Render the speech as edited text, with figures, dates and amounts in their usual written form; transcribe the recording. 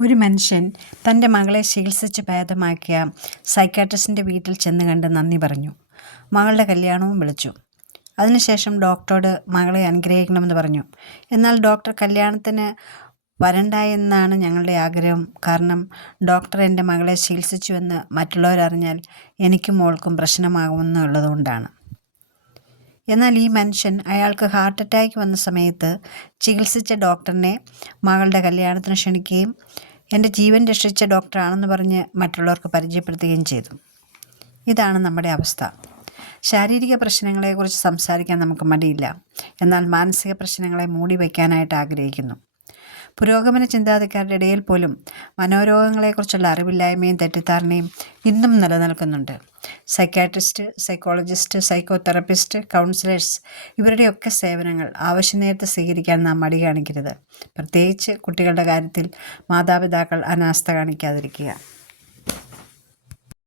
ഒരു മനുഷ്യൻ തൻ്റെ മകളെ ചികിത്സിച്ച് ഭേദമാക്കിയ സൈക്കാട്രിസ്റ്റിൻ്റെ വീട്ടിൽ ചെന്ന് കണ്ട് നന്ദി പറഞ്ഞു. മകളുടെ കല്യാണവും വിളിച്ചു. അതിനുശേഷം ഡോക്ടറോട് മകളെ അനുഗ്രഹിക്കണമെന്ന് പറഞ്ഞു. എന്നാൽ ഡോക്ടർ കല്യാണത്തിന് വരണ്ടായെന്നാണ് ഞങ്ങളുടെ ആഗ്രഹം. കാരണം ഡോക്ടർ എൻ്റെ മകളെ ചികിത്സിച്ചുവെന്ന് മറ്റുള്ളവരറിഞ്ഞാൽ എനിക്കും മോൾക്കും പ്രശ്നമാകുമെന്നുള്ളതുകൊണ്ടാണ്. എന്നാൽ ഈ മനുഷ്യൻ അയാൾക്ക് ഹാർട്ട് അറ്റാക്ക് വന്ന സമയത്ത് ചികിത്സിച്ച ഡോക്ടറിനെ മകളുടെ കല്യാണത്തിന് ക്ഷണിക്കുകയും എൻ്റെ ജീവൻ രക്ഷിച്ച ഡോക്ടറാണെന്ന് പറഞ്ഞ് മറ്റുള്ളവർക്ക് പരിചയപ്പെടുത്തുകയും ചെയ്തു. ഇതാണ് നമ്മുടെ അവസ്ഥ. ശാരീരിക പ്രശ്നങ്ങളെക്കുറിച്ച് സംസാരിക്കാൻ നമുക്ക് മടിയില്ല. എന്നാൽ മാനസിക പ്രശ്നങ്ങളെ മൂടി വയ്ക്കാനായിട്ട് ആഗ്രഹിക്കുന്നു. പുരോഗമന ചിന്താഗതിക്കാരുടെ ഇടയിൽ പോലും മനോരോഗങ്ങളെക്കുറിച്ചുള്ള അറിവില്ലായ്മയും തെറ്റിദ്ധാരണയും ഇന്നും നിലനിൽക്കുന്നുണ്ട്. സൈക്കാട്രിസ്റ്റ്, സൈക്കോളജിസ്റ്റ്, സൈക്കോതെറപ്പിസ്റ്റ്, കൗൺസിലേഴ്സ് ഇവരുടെയൊക്കെ സേവനങ്ങൾ ആവശ്യനേരത്ത് സ്വീകരിക്കാൻ നാം മടി കാണിക്കരുത്. പ്രത്യേകിച്ച് കുട്ടികളുടെ കാര്യത്തിൽ മാതാപിതാക്കൾ അനാസ്ഥ കാണിക്കാതിരിക്കുക.